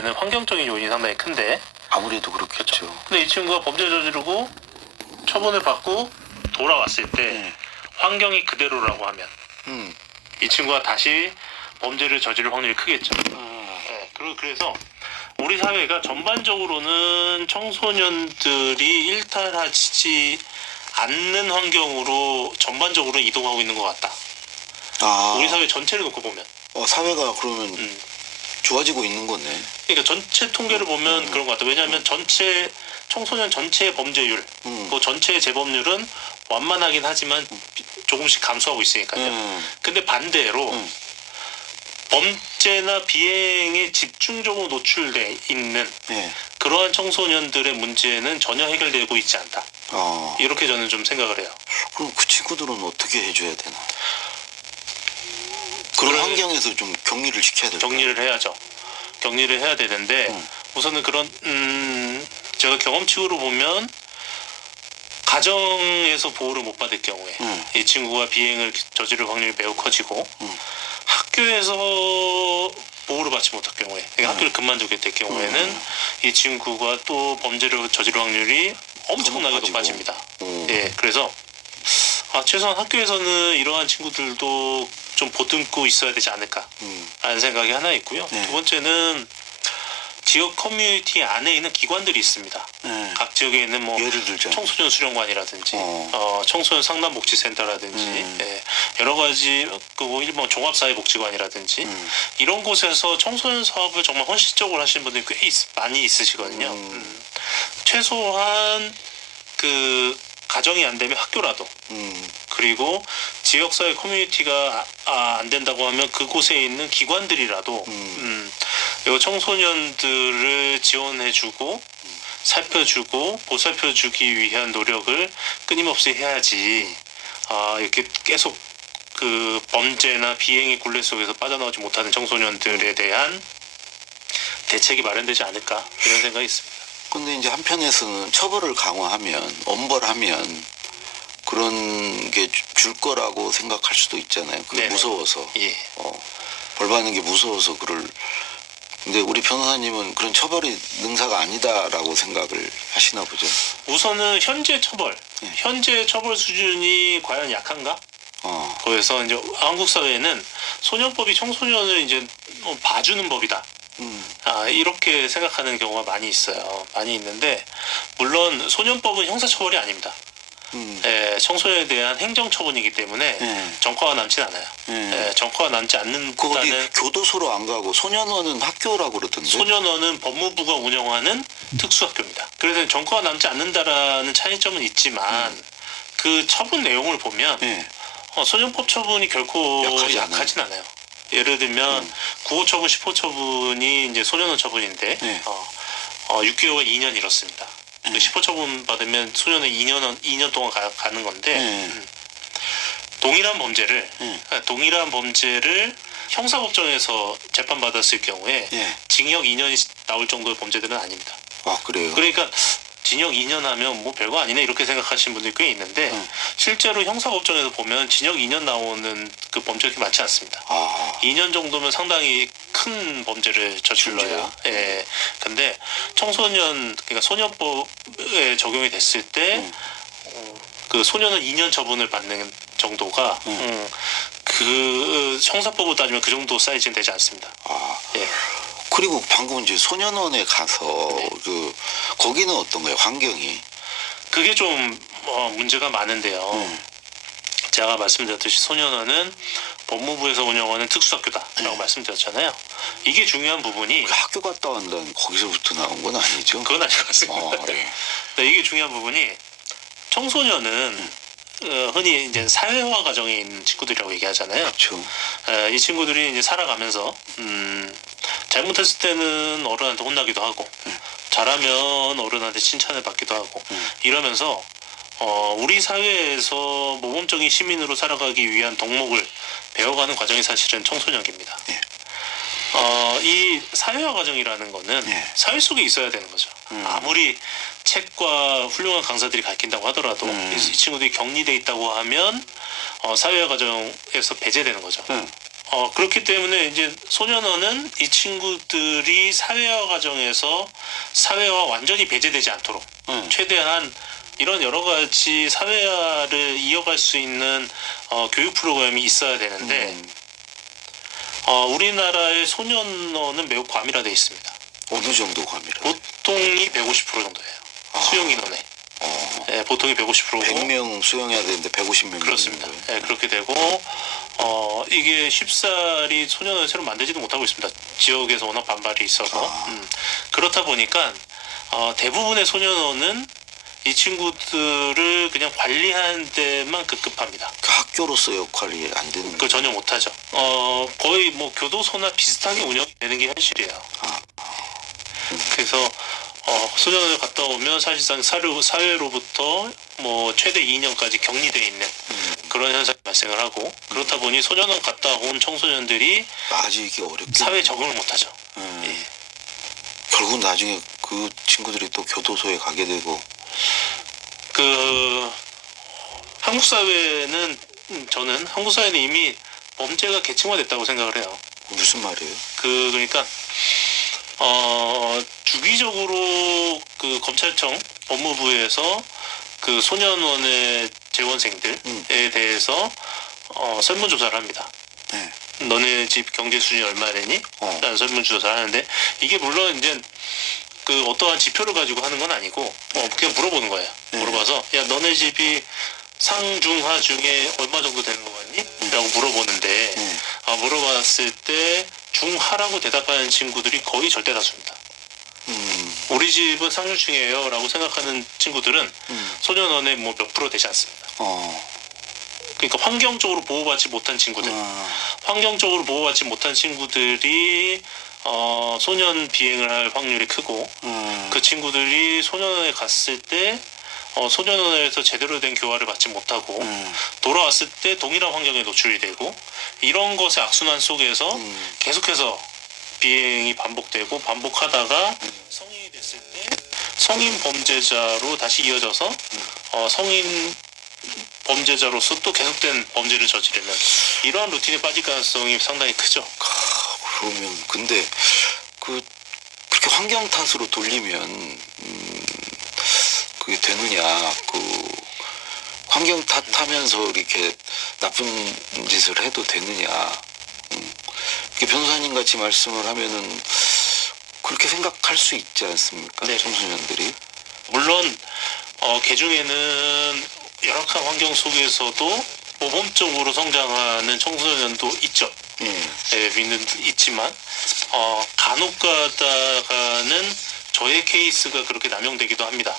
번째는 환경적인 요인이 상당히 큰데. 아무래도 그렇겠죠. 근데 이 친구가 범죄 저지르고 처분을 받고 돌아왔을 때 환경이 그대로라고 하면 이 친구가 다시 범죄를 저지를 확률이 크겠죠. 네, 그래서 우리 사회가 전반적으로는 청소년들이 일탈하지 않는 환경으로 전반적으로 이동하고 있는 것 같다. 우리 사회 전체를 놓고 보면. 사회가 그러면 좋아지고 있는 거네. 그러니까 전체 통계를 보면 그런 것 같다. 왜냐하면 청소년 전체의 범죄율, 그 전체의 재범률은 완만하긴 하지만 조금씩 감소하고 있으니까요. 근데 반대로 범죄나 비행에 집중적으로 노출돼 있는 그러한 청소년들의 문제는 전혀 해결되고 있지 않다. 이렇게 저는 좀 생각을 해요. 그럼 그 친구들은 어떻게 해줘야 되나? 그런 환경에서 좀 격리를 시켜야 될까요? 격리를 해야죠. 격리를 해야 되는데 우선은 그런 제가 경험치로 보면 가정에서 보호를 못 받을 경우에 이 친구가 비행을 저지를 확률이 매우 커지고 학교에서 보호를 받지 못할 경우에 그러니까 학교를 그만두게 될 경우에는 이 친구가 또 범죄를 저지를 확률이 엄청나게 높아집니다. 예, 그래서 최소한 학교에서는 이러한 친구들도 좀 보듬고 있어야 되지 않을까 라는 생각이 하나 있고요. 두 번째는 지역 커뮤니티 안에 있는 기관들이 있습니다. 각 지역에 있는 뭐 예를 들자 청소년 수련관이라든지 청소년 상담복지센터라든지 여러 가지 그 일본 종합사회복지관이라든지 이런 곳에서 청소년 사업을 정말 헌신적으로 하시는 분들이 꽤 많이 있으시거든요. 최소한 그 가정이 안 되면 학교라도 그리고 지역사회 커뮤니티가 안 된다고 하면 그곳에 있는 기관들이라도 이 청소년들을 지원해주고 살펴주고 보살펴주기 위한 노력을 끊임없이 해야지 이렇게 계속 그 범죄나 비행의 굴레 속에서 빠져나오지 못하는 청소년들에 대한 대책이 마련되지 않을까 이런 생각이 있습니다. 근데 이제 한편에서는 처벌을 강화하면 엄벌하면 그런 게 줄 거라고 생각할 수도 있잖아요. 그게 무서워서 벌 받는 게 무서워서 근데 우리 변호사님은 그런 처벌이 능사가 아니다라고 생각을 하시나 보죠. 우선은 현재 처벌 수준이 과연 약한가? 그래서 이제 한국 사회에는 소년법이 청소년을 이제 봐주는 법이다. 이렇게 생각하는 경우가 많이 있어요. 많이 있는데 물론 소년법은 형사처벌이 아닙니다. 청소년에 대한 행정처분이기 때문에 전과가 남진 않아요. 전과가 남지 않는 어디 교도소로 안 가고 소년원은 학교라고 그러던데. 소년원은 법무부가 운영하는 특수학교입니다. 그래서 전과가 남지 않는다라는 차이점은 있지만 그 처분 내용을 보면 소년법 처분이 결코 약하진 않아요. 예를 들면 9호 처분, 10호 처분이 이제 소년원 처분인데 6개월 2년 이렇습니다. 10호 처분 받으면 소년은 2년 동안 가는 건데 동일한 범죄를 형사법정에서 재판받았을 경우에 징역 2년이 나올 정도의 범죄들은 아닙니다. 그래요? 그러니까 징역 2년 하면 뭐 별거 아니네 이렇게 생각하시는 분들이 꽤 있는데 실제로 형사법정에서 보면 징역 2년 나오는 그 범죄가 그렇게 많지 않습니다. 2년 정도면 상당히 큰 범죄를 저질러야. 근데 그러니까 소년법에 적용이 됐을 때 그 소년은 2년 처분을 받는 정도가 그 형사법으로 따지면 그 정도 사이즈는 되지 않습니다. 그리고 방금 이제 소년원에 가서 거기는 어떤가요? 환경이? 그게 좀 문제가 많은데요. 제가 말씀드렸듯이 소년원은 법무부에서 운영하는 특수학교다라고 말씀드렸잖아요. 이게 중요한 부분이 학교 갔다 온다는 거기서부터 나온 건 아니죠? 그건 아닌 것 같습니다. 근데 이게 중요한 부분이 청소년은 흔히 이제 사회화 과정에 있는 친구들이라고 얘기하잖아요. 그렇죠. 이 친구들이 이제 살아가면서 잘못했을 때는 어른한테 혼나기도 하고 잘하면 어른한테 칭찬을 받기도 하고 이러면서 우리 사회에서 모범적인 시민으로 살아가기 위한 덕목을 배워가는 과정이 사실은 청소년기입니다. 이 사회화 과정이라는 거는 사회 속에 있어야 되는 거죠. 아무리 책과 훌륭한 강사들이 가르친다고 하더라도 이 친구들이 격리돼 있다고 하면 사회화 과정에서 배제되는 거죠. 그렇기 때문에 이제 소년원은 이 친구들이 사회화 과정에서 사회화 완전히 배제되지 않도록 최대한 이런 여러 가지 사회화를 이어갈 수 있는 교육 프로그램이 있어야 되는데 우리나라의 소년원은 매우 과밀화되어 있습니다. 어느 정도 과밀화? 보통이 150% 정도예요. 수용 인원에. 네, 보통이 150%고 100명 수용해야 되는데 150명. 그렇습니다. 네, 그렇게 되고 이게 쉽사리 소년원을 새로 만들지도 못하고 있습니다. 지역에서 워낙 반발이 있어서 그렇다 보니까 대부분의 소년원은 이 친구들을 그냥 관리하는 데만 급급합니다. 그 학교로서 역할이 안 되는. 그 전혀 못하죠. 거의 뭐 교도소나 비슷하게 운영이 되는 게 현실이에요. 그래서 소년원을 갔다 오면 사실상 사회로부터 뭐 최대 2년까지 격리되어 있는 그런 현상이 발생을 하고 그렇다 보니 소년원 갔다 온 청소년들이 아주 이게 어렵게 사회 적응을 못하죠. 예. 결국 나중에 그 친구들이 또 교도소에 가게 되고. 한국 사회는 저는 한국 사회는 이미 범죄가 계층화됐다고 생각을 해요. 무슨 말이에요? 그러니까 주기적으로 그 검찰청 법무부에서 그 소년원의 재원생들에 대해서 설문조사를 합니다. 네. 너네 집 경제 수준이 얼마래니? 라는 설문조사를 하는데 이게 물론 이제 그 어떠한 지표를 가지고 하는 건 아니고 그냥 물어보는 거예요. 물어봐서 야 너네 집이 상중하 중에 얼마 정도 되는 거 같니? 라고 물어보는데 물어봤을 때 중하라고 대답하는 친구들이 거의 절대 다수입니다. 우리 집은 상류층이에요 라고 생각하는 친구들은 소년원의 뭐 몇 프로 되지 않습니다. 그러니까 환경적으로 보호받지 못한 친구들, 환경적으로 보호받지 못한 친구들이 소년 비행을 할 확률이 크고 그 친구들이 소년원에 갔을 때 소년원에서 제대로 된 교화를 받지 못하고 돌아왔을 때 동일한 환경에 노출이 되고 이런 것의 악순환 속에서 계속해서 비행이 반복되고 반복하다가 성인이 됐을 때 성인 범죄자로 다시 이어져서 성인 범죄자로서 또 계속된 범죄를 저지르는 이러한 루틴에 빠질 가능성이 상당히 크죠. 그러면 근데 그렇게 환경 탓으로 돌리면 그게 되느냐? 환경 탓하면서 이렇게 나쁜 짓을 해도 되느냐? 이렇게 변호사님 같이 말씀을 하면은 그렇게 생각할 수 있지 않습니까? 네. 청소년들이. 물론 개중에는 열악한 환경 속에서도 모범적으로 성장하는 청소년도 있죠. 있지만 간혹 가다가는 저의 케이스가 그렇게 남용되기도 합니다.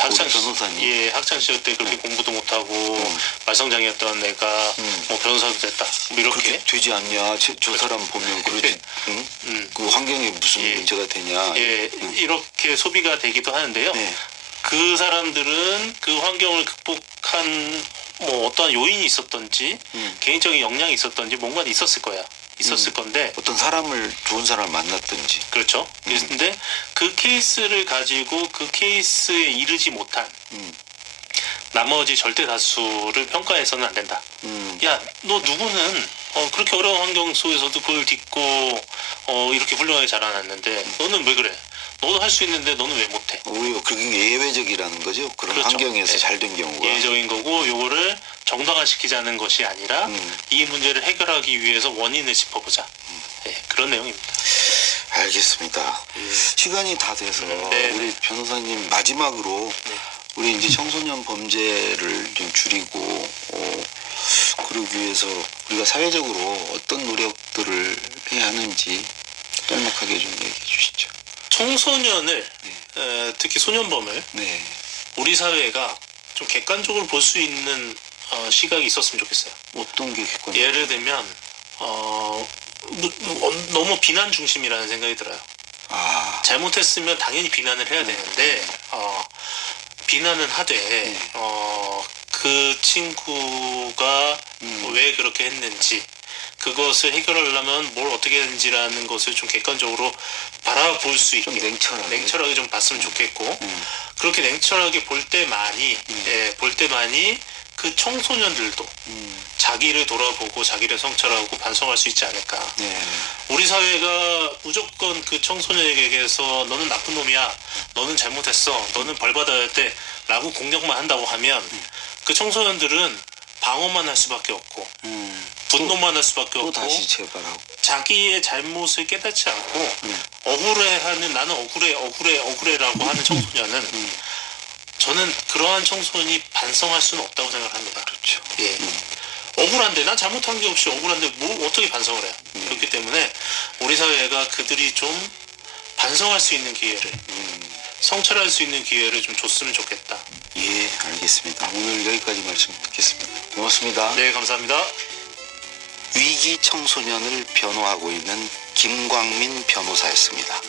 학창 시절 때 그렇게 공부도 못하고 말썽장이었던 애가 뭐 변호사도 됐다. 뭐 이렇게 그렇게 되지 않냐? 저 사람 보면 그러지. 그 환경에 무슨 문제가 되냐? 이렇게 소비가 되기도 하는데요. 그 사람들은 그 환경을 극복한 뭐 어떠한 요인이 있었던지 개인적인 역량이 있었던지 뭔가 있었을 거야. 있었을 건데 어떤 좋은 사람을 만났든지. 그렇죠. 그런데 그 케이스를 가지고 그 케이스에 이르지 못한 나머지 절대 다수를 평가해서는 안 된다. 야, 너 누구는 그렇게 어려운 환경 속에서도 그걸 딛고 이렇게 훌륭하게 자라났는데 너는 왜 그래? 너도 할 수 있는데 너는 왜 못해? 오히려 그게 예외적이라는 거죠. 그런 그렇죠. 환경에서 잘 된 경우가. 예외적인 거고 요거를 정당화시키자는 것이 아니라 이 문제를 해결하기 위해서 원인을 짚어보자. 그런 내용입니다. 알겠습니다. 시간이 다 돼서 우리 변호사님 마지막으로 우리 이제 청소년 범죄를 좀 줄이고 그러기 위해서 우리가 사회적으로 어떤 노력들을 해야 하는지 짤막하게 좀 얘기해 주시죠. 청소년을 특히 소년범을 우리 사회가 좀 객관적으로 볼 수 있는 시각이 있었으면 좋겠어요. 어떤 게 객관적? 예를 들면 너무 비난 중심이라는 생각이 들어요. 잘못했으면 당연히 비난을 해야 되는데 비난은 하되 그 친구가 왜 그렇게 했는지 그것을 해결하려면 뭘 어떻게 했는지라는 것을 좀 객관적으로 바라볼 수 있게 좀 냉철하게 좀 봤으면 좋겠고 그렇게 냉철하게 볼 때만이 볼 때만이 그 청소년들도 자기를 돌아보고 자기를 성찰하고 반성할 수 있지 않을까. 네. 우리 사회가 무조건 그 청소년에게서 너는 나쁜 놈이야, 너는 잘못했어, 너는 벌 받아야 돼 라고 공격만 한다고 하면 그 청소년들은 방어만 할 수밖에 없고 분노만 할 수밖에 또 없고 다시 재발하고. 자기의 잘못을 깨닫지 않고 억울해하는, 나는 억울해라고 하는 청소년은 저는 그러한 청소년이 반성할 수는 없다고 생각합니다. 그렇죠. 예. 억울한데, 난 잘못한 게 없이 억울한데 뭘 어떻게 반성을 해요? 그렇기 때문에 우리 사회가 그들이 좀 반성할 수 있는 기회를, 성찰할 수 있는 기회를 좀 줬으면 좋겠다. 예, 알겠습니다. 오늘 여기까지 말씀 듣겠습니다. 고맙습니다. 네, 감사합니다. 위기 청소년을 변호하고 있는 김광민 변호사였습니다.